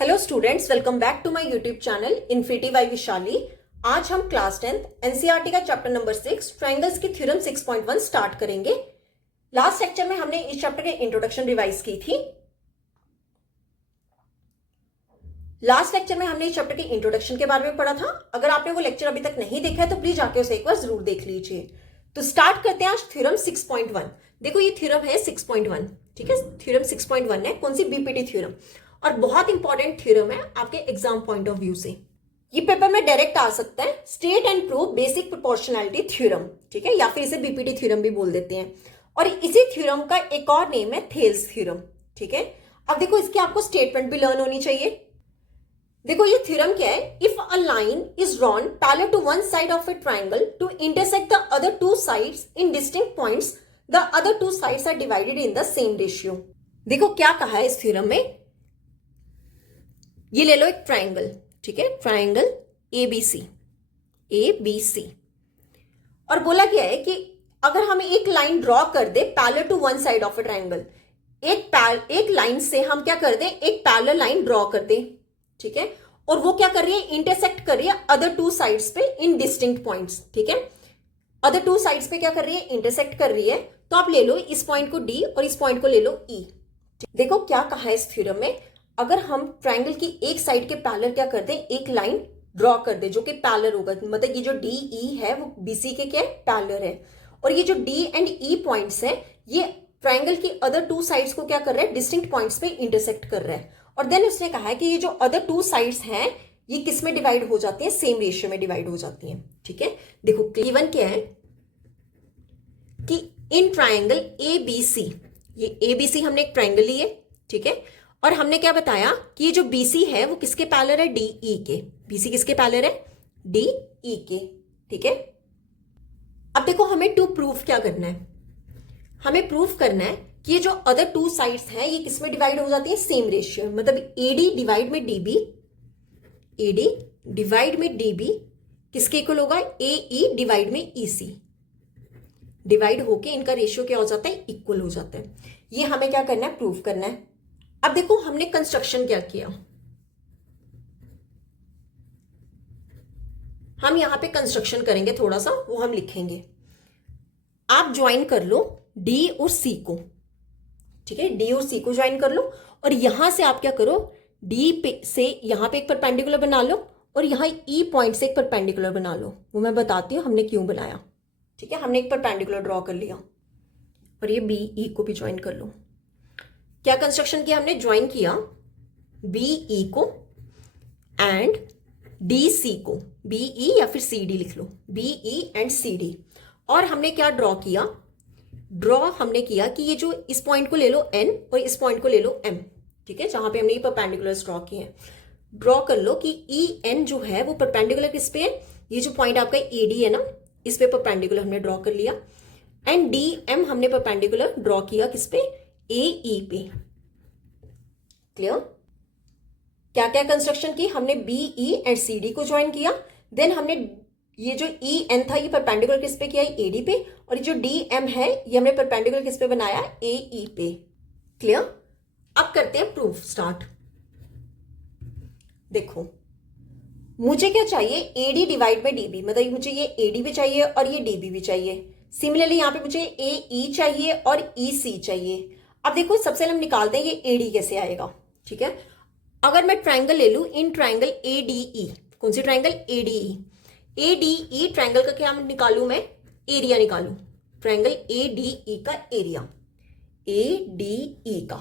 Hello students, welcome back to my YouTube channel infinity by Vishali. आज हम class 10th NCERT का chapter number 6 triangles की theorem 6.1 start करेंगे। Last lecture में हमने इस चैप्टर की इंट्रोडक्शन रिवाइज की थी। लास्ट लेक्चर में हमने इस चैप्टर के इंट्रोडक्शन के बारे में पढ़ा था। अगर आपने वो लेक्चर अभी तक नहीं देखा है तो प्लीज आके उसे एक बार जरूर देख लीजिए। तो स्टार्ट करते हैं आज थ्योरम 6.1। देखो ये थ्योरम है 6.1, ठीक है। थ्योरम 6.1 है कौन सी? बीपीटी थ्योरम, और बहुत इंपॉर्टेंट थ्योरम है आपके एग्जाम पॉइंट ऑफ व्यू से। ये पेपर में डायरेक्ट आ सकता है, state and prove basic proportionality theorem, ठीक है, या फिर इसे बीपीटी थ्योरम भी बोल देते हैं। और इसी थ्योरम का एक और नेम है थेल्स थ्योरम, ठीक है। अब देखो इसकी आपको स्टेटमेंट भी लर्न होनी चाहिए। देखो ये थ्योरम क्या है? If a line is drawn parallel to one side of a triangle to intersect the other two sides in distinct points, the other two sides are divided in the same ratio. देखो क्या कहा है इस theorem में। ये ले लो एक triangle, ठीक है, ट्राइंगल एबीसी, एबीसी, और बोला गया है कि अगर हम एक लाइन ड्रॉ कर दे parallel to one side of a triangle, एक लाइन से हम क्या कर दे, एक पैरेलल लाइन ड्रॉ कर दे, ठीक है, और वो क्या कर रही है? इंटरसेक्ट कर रही है अदर टू साइड्स पे इन डिस्टिंक्ट पॉइंट्स, ठीक है। अदर टू साइड्स पे क्या कर रही है? इंटरसेक्ट कर रही है। तो आप ले लो इस पॉइंट को डी और इस पॉइंट को ले लो ई। देखो क्या कहा है इस थ्योरम में, अगर हम ट्राइंगल की एक साइड के पैरेलल क्या कर दें, एक लाइन ड्रॉ कर दे जो कि पैरेलल होगा, मतलब ये जो डी ई है वो बीसी के क्या है? पैरेलल है। और ये जो डी एंड ई पॉइंट्स है ये ट्राइंगल की अदर टू साइड्स को क्या कर रहा है? डिस्टिंक्ट पॉइंट्स पे इंटरसेक्ट कर रहा है। और देन उसने कहा है कि ये जो अदर टू साइड्स हैं ये किस में डिवाइड हो जाती हैं? सेम रेशियो में डिवाइड हो जाती हैं, ठीक है। देखो गिवन क्या है कि in triangle A B C, ये ए बी सी हमने एक ट्राइंगल ली है, ठीक है, और हमने क्या बताया कि ये जो बीसी है वो किसके पैरेलल है? डी ई के। बीसी किसके पैरेलल है? डी ई के, ठीक है। अब देखो हमें टू प्रूफ क्या करना है, हमें प्रूफ करना है कि ये जो अदर टू साइड्स हैं ये किसमें डिवाइड हो जाती है? सेम रेशियो, मतलब एडी डिवाइड में डीबी, एडी डिवाइड में डीबी किसके इक्वल होगा? ए ई डिवाइड में ईसी, डिवाइड होके इनका रेशियो क्या हो जाता है? इक्वल हो जाता है। ये हमें क्या करना है? प्रूफ करना है। अब देखो हमने कंस्ट्रक्शन क्या किया, हम यहां पे कंस्ट्रक्शन करेंगे थोड़ा सा, वो हम लिखेंगे। आप ज्वाइन कर लो डी और सी को, ठीक है, डी और सी को ज्वाइन कर लो, और यहां से आप क्या करो? डी पे से यहां पे एक परपेंडिकुलर बना लो और यहां ई पॉइंट से एक परपेंडिकुलर बना लो। वो मैं बताती हूं हमने क्यों बनाया, ठीक है। हमने एक परपेंडिकुलर ड्रॉ कर लिया और ये बी ई को भी ज्वाइन कर लो। क्या कंस्ट्रक्शन किया हमने? ज्वाइन किया बी ई को एंड डी सी को, बी ई या फिर सी डी लिख लो, B E and C D. और हमने क्या ड्रॉ किया? ड्रॉ हमने किया कि ये जो इस पॉइंट को ले लो एन और इस पॉइंट को ले लो एम, ठीक है, जहां पे हमने ये परपेंडिकुलर्स ड्रॉ किए हैं। ड्रॉ कर लो कि ई एन जो है वो परपेंडिकुलर किस पे है? ये जो पॉइंट आपका ए डी है ना, इस पे परपेंडिकुलर हमने ड्रॉ कर लिया। एंड डी एम हमने परपेंडिकुलर ड्रॉ किया किस पे? ए ई पे। क्लियर? क्या क्या कंस्ट्रक्शन की हमने? B E and C D को ज्वाइन किया, देन हमने ये जो ई एन था ये परपेंडिकुलर किस पे किया? ए डी पे, और ये जो डी एम है ये हमने परपेंडिकुलर किस पे बनाया? ए ई पे। क्लियर? अब करते हैं प्रूफ स्टार्ट। देखो मुझे क्या चाहिए? A D divide by D B, मतलब मुझे ये ए डी भी चाहिए और ये डी बी भी चाहिए। सिमिलरली यहां पे मुझे ए ई चाहिए और ई सी चाहिए। अब देखो सबसे पहले हम निकालते हैं ये ए डी कैसे आएगा, ठीक है। अगर मैं ट्राइंगल ले लू in triangle A D E, कौन सी triangle? A D E. A D E triangle का क्या निकालू मैं? एरिया निकालू। ट्राइंगल ए डी ई का एरिया, ए डी ई का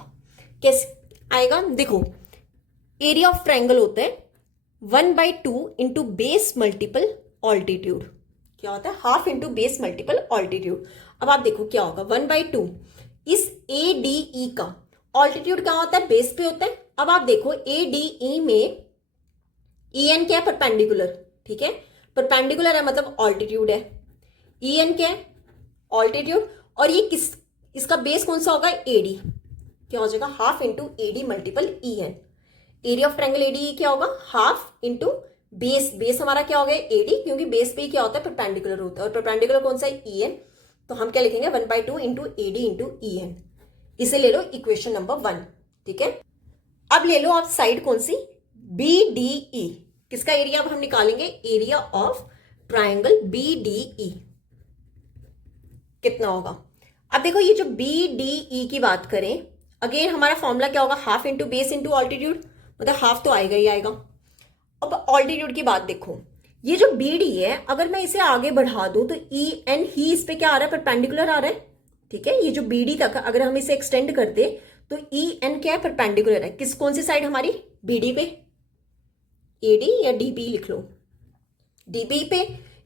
कैसे आएगा? देखो एरिया ऑफ ट्राइंगल होता है 1/2 इंटू बेस मल्टीपल ऑल्टीट्यूड। क्या होता है? Half into base multiple altitude. अब आप देखो क्या होगा? 1/2 इस ए डी ई का ऑल्टीट्यूड क्या होता है? बेस पे होता है। अब आप देखो ए डी ई में ई एन क्या है? परपेंडिकुलर, ठीक है, परपेंडिकुलर है मतलब ऑल्टीट्यूड है। ई एन क्या है? ऑल्टीट्यूड। और ये किस, इसका बेस कौन सा होगा? A D. क्या हो जाएगा? Half into A D multiple E N. Area of triangle A D क्या होगा? हाफ इंटू बेस, बेस हमारा क्या हो गया? ए डी, क्योंकि बेस पे क्या होता है? परपेंडिकुलर होता है, और परपेंडिकुलर कौन सा है? E N. तो हम क्या लिखेंगे? 1/2 into A D into E N. इसे ले लो इक्वेशन नंबर 1, ठीक है। अब ले लो आप साइड कौन सी, BDE। किसका एरिया अब हम निकालेंगे, एरिया ऑफ ट्राइंगल BDE कितना होगा। अब देखो ये जो BDE की बात करें, अगेन हमारा फॉर्मूला क्या होगा, half into base into altitude, मतलब हाफ तो आएगा ही आएगा। अब ऑल्टीट्यूड की बात देखो, ये जो BD है अगर मैं इसे आगे बढ़ा दूं तो EN ही इस पे क्या आ रहा है, परपेंडिकुलर आ रहा है। ठीक है, ये जो BD तक अगर हम इसे एक्सटेंड कर दे तो EN क्या है, परपेंडिकुलर है। किस कौन सी साइड हमारी, BD पे, AD या DB लिख लो, DB पे,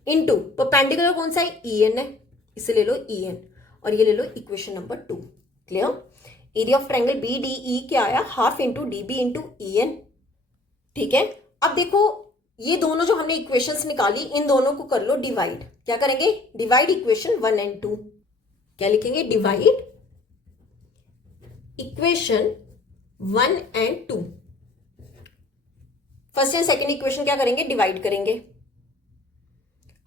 इनटू परपेंडिकुलर कौन सा है, EN है, इसे ले लो EN, और ये ले लो equation number 2। Clear, area of triangle BDE क्या आया, half into DB into EN। ठीक है, अब देखो ये दोनों जो हमने इक्वेशंस निकाली, इन दोनों को कर लो डिवाइड। क्या करेंगे, डिवाइड इक्वेशन 1 एंड 2। क्या लिखेंगे, divide equation 1 and 2। First and second equation क्या करेंगे, डिवाइड करेंगे।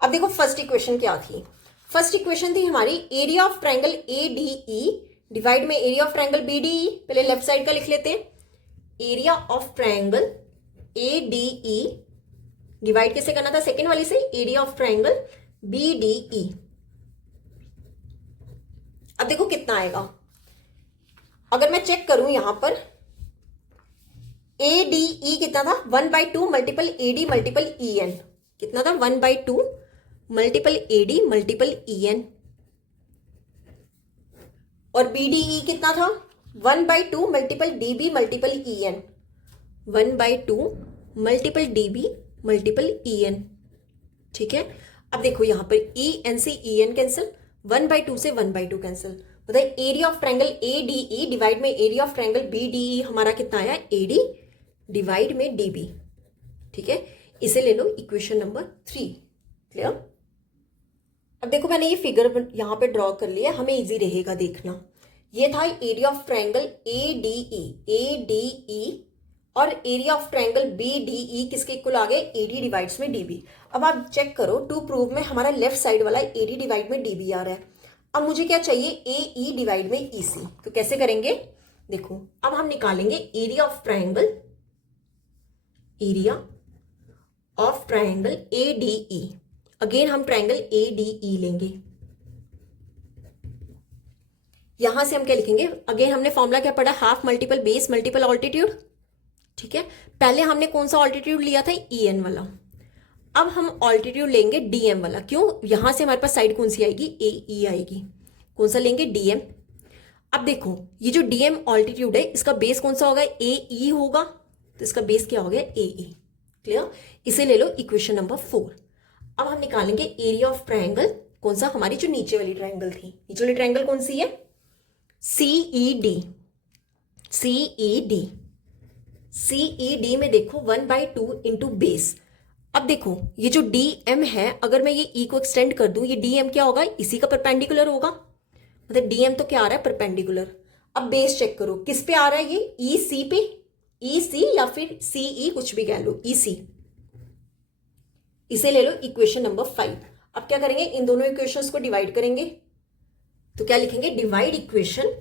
अब देखो फर्स्ट इक्वेशन क्या थी, फर्स्ट इक्वेशन थी हमारी area of triangle ADE divide में एरिया ऑफ ट्रायंगल BDE। पहले लेफ्ट साइड का लिख लेते हैं, area of triangle ADE divide कैसे करना था, सेकेंड वाली से, एरिया ऑफ ट्रायंगल BDE। अब देखो कितना आएगा, अगर मैं चेक करूं यहां पर ADE कितना था, 1/2 मल्टीपल AD मल्टीपल EN कितना था, 1/2 मल्टीपल AD मल्टीपल EN। और BDE कितना था, 1/2 multiple DB multiple EN, 1/2 multiple DB multiple EN। ठीक है, अब देखो यहां पर EN से EN कैंसिल, 1/2 से 1/2 कैंसिल, मतलब area of triangle ADE divide में एरिया ऑफ ट्रायंगल BDE हमारा कितना आया, AD डिवाइड में DB। ठीक है, इसे ले लो इक्वेशन नंबर 3। क्लियर, अब देखो मैंने ये फिगर यहां पे ड्रॉ कर लिया, हमें इजी रहेगा देखना। ये था एरिया ऑफ ट्रायंगल ADE और एरिया ऑफ ट्रायंगल BDE किसके इक्वल आ गए, AD डिवाइड्स में DB। अब आप चेक करो, टू प्रूव में हमारा लेफ्ट साइड वाला AD डिवाइड में DB आ रहा है। अब मुझे क्या चाहिए, AE डिवाइड में EC। तो कैसे करेंगे, देखो अब हम निकालेंगे area of triangle ADE। Again हम ट्रायंगल ADE लेंगे, यहां से हम क्या लिखेंगे, अगेन हमने फॉर्मूला क्या पढ़ा, half multiple base multiple altitude. ठीक है, पहले हमने कौन सा ऑल्टीट्यूड लिया था, EN वाला। अब हम ऑल्टीट्यूड लेंगे DM वाला, क्यों, यहां से हमारे पास साइड कौन सी आएगी, AE आएगी। कौन सा लेंगे, DM। अब देखो ये जो DM ऑल्टीट्यूड है इसका बेस कौन सा होगा, AE होगा, तो इसका बेस क्या हो गया, AE। क्लियर, इसे ले लो इक्वेशन नंबर 4। अब हम निकालेंगे एरिया ऑफ ट्रायंगल, कौन सा, हमारी जो नीचे वाली ट्रायंगल थी, नीचे वाली ट्रायंगल कौन सी है, CED में देखो 1/2 इंटू बेस। अब देखो ये जो DM है, अगर मैं ये E को एक्सटेंड कर दूं, ये DM क्या होगा, इसी का परपेंडिकुलर होगा, मतलब DM तो क्या आ रहा है, परपेंडिकुलर। अब बेस चेक करो किस पे आ रहा है, ये EC पे, EC या फिर CE कुछ भी कह लो, EC। इसे ले लो इक्वेशन नंबर 5। अब क्या करेंगे, इन दोनों इक्वेशंस को डिवाइड करेंगे, तो क्या लिखेंगे, डिवाइड इक्वेशन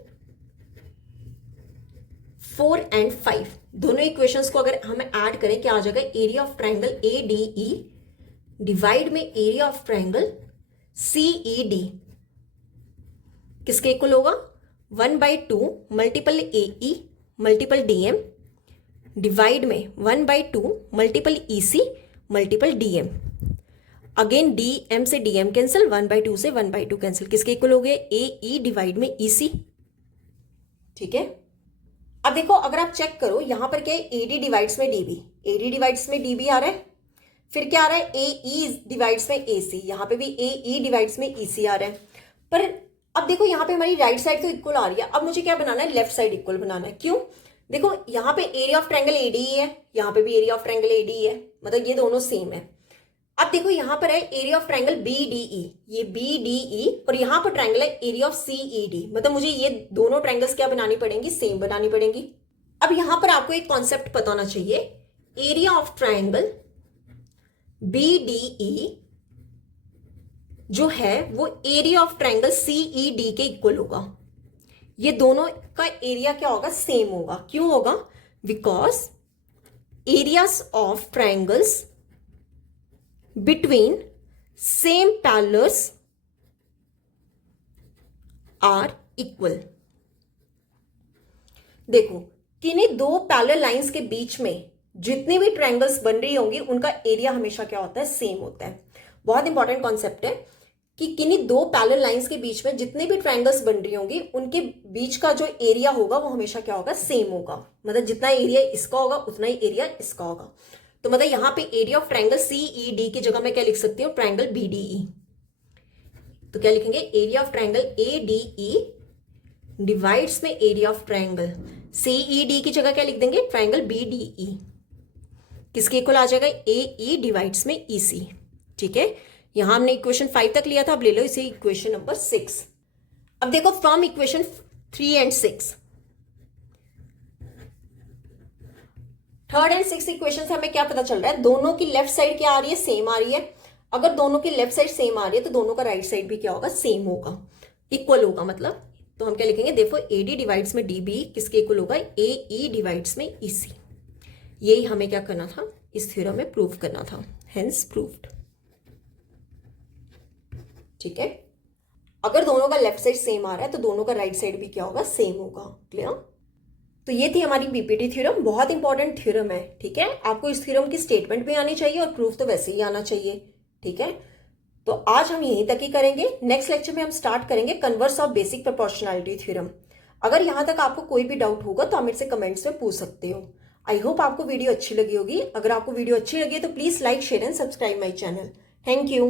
4 एंड 5। दोनों इक्वेशंस को अगर हम ऐड करें क्या आ जाएगा, area of triangle ADE divide में एरिया ऑफ ट्रायंगल CED किसके इक्वल होगा, 1/2 multiple AE multiple DM divide में 1/2 multiple EC multiple DM। Again DM से DM कैंसिल, 1/2 से 1/2 कैंसिल, किसके इक्वल हो गए, AE डिवाइड में EC। ठीक है, अब देखो अगर आप चेक करो यहां पर क्या है, AD डिवाइड्स में DB, AD डिवाइड्स में DB आ रहा है, फिर क्या आ रहा है, AE डिवाइड्स में AC, यहां पे भी AE डिवाइड्स में EC आ रहा है। पर अब देखो यहां पे हमारी राइट साइड तो इक्वल आ रही है, अब मुझे क्या बनाना है, लेफ्ट साइड इक्वल बनाना है। क्यों, देखो यहाँ पे एरिया ऑफ ट्रायंगल ADE है, यहाँ पे भी एरिया ऑफ ट्रायंगल ADE है, मतलब ये दोनों सेम है। अब देखो यहाँ पर है एरिया ऑफ ट्रायंगल BDE, ये BDE, और यहाँ पर ट्रायंगल है एरिया ऑफ CED, मतलब मुझे ये दोनों ट्रायंगल्स क्या बनानी पड़ेंगी, सेम बनानी पड़ेंगी। अब यहाँ पर आपको एक कॉन्सेप्ट पता होना चाहिए, एरिया ऑफ ट्रायंगल BDE जो है वो एरिया ऑफ ट्रायंगल CED के इक्वल होगा। ये दोनों का एरिया क्या होगा, सेम होगा। क्यों होगा, because areas of triangles between same parallels are equal. देखो, किन्हीं दो पैरेलल लाइंस के बीच में जितनी भी ट्रायंगल्स बन रही होंगी उनका एरिया हमेशा क्या होता है, सेम होता है। बहुत इंपॉर्टेंट कॉन्सेप्ट है कि किन्हीं दो पैरेलल लाइंस के बीच में जितनी भी ट्रायंगल्स बन रही होंगी उनके बीच का जो एरिया होगा वो हमेशा क्या होगा, सेम होगा। मतलब जितना एरिया इसका होगा उतना ही एरिया इसका होगा। तो मतलब यहां पे एरिया ऑफ ट्रायंगल CED की जगह मैं क्या लिख सकती हूँ, ट्रायंगल BDE। तो क्या लिखेंगे, area of triangle ADE divides में एरिया ऑफ ट्रायंगल CED की जगह क्या लिख देंगे, ट्रायंगल BDE। किसके इक्वल आ जाएगा, AE डिवाइड्स में EC। ठीक है, यहां हमने इक्वेशन 5 तक लिया था, अब ले लो इसे इक्वेशन नंबर 6। अब देखो, from equation 3 and 6, third and six equation से हमें क्या पता चल रहा है, दोनों की लेफ्ट साइड क्या आ रही है, सेम आ रही है। अगर दोनों की लेफ्ट साइड सेम आ रही है तो दोनों का राइट साइड भी क्या होगा, सेम होगा, इक्वल होगा। मतलब तो हम क्या लिखेंगे, देखो AD डिवाइड्स में DB किसके इक्वल होगा, AE डिवाइड्स में EC। यही हमें क्या करना था, इस थ्योरम में प्रूव करना था, हेंस प्रूव्ड। ठीक है, अगर दोनों का लेफ्ट साइड सेम आ रहा है तो दोनों का राइट साइड भी क्या होगा, सेम होगा। क्लियर। तो ये थी हमारी BPT थ्योरम, बहुत इंपॉर्टेंट थ्योरम है। ठीक है, आपको इस थ्योरम की स्टेटमेंट भी आनी चाहिए और प्रूफ तो वैसे ही आना चाहिए। ठीक है, तो आज हम यहीं तक ही करेंगे। नेक्स्ट लेक्चर में हम स्टार्ट करेंगे converse of basic proportionality theorem. अगर यहां तक आपको कोई भी डाउट होगा तो आप मेरे से कमेंट्स में पूछ सकते हो। आई होप आपको वीडियो अच्छी लगी होगी। अगर आपको वीडियो अच्छी लगी है तो please like, share and subscribe my channel. Thank you.